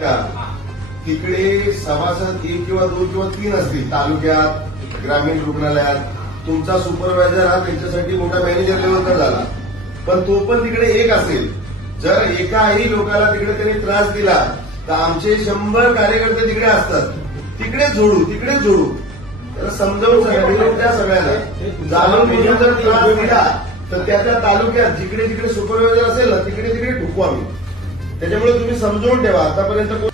का तिकडे सभासद 1 किंवा 2 किंवा 3 असतील तालुक्यात, ग्रामीण रुग्णालयात. तुमचा सुपरवायझर हा त्यांच्यासाठी मोठा मॅनेजर लेवलचा झाला, पण तो पण तिकडे एक असेल. जर एकाही लोकाला तिकडे त्यांनी त्रास दिला तर आमचे 100 कार्यकर्ते तिकडे असतात. तिकडे जोडू. त्याला समजावून सांगा त्या सगळ्यांना. जाणून बुजून जर त्रास दिला तर त्या तालुक्यात जिकडे जिकडे सुपरवायझर असेल ना तिकडे ठोकू आम्ही. त्याच्यामुळे तुम्ही समजून ठेवा. आतापर्यंत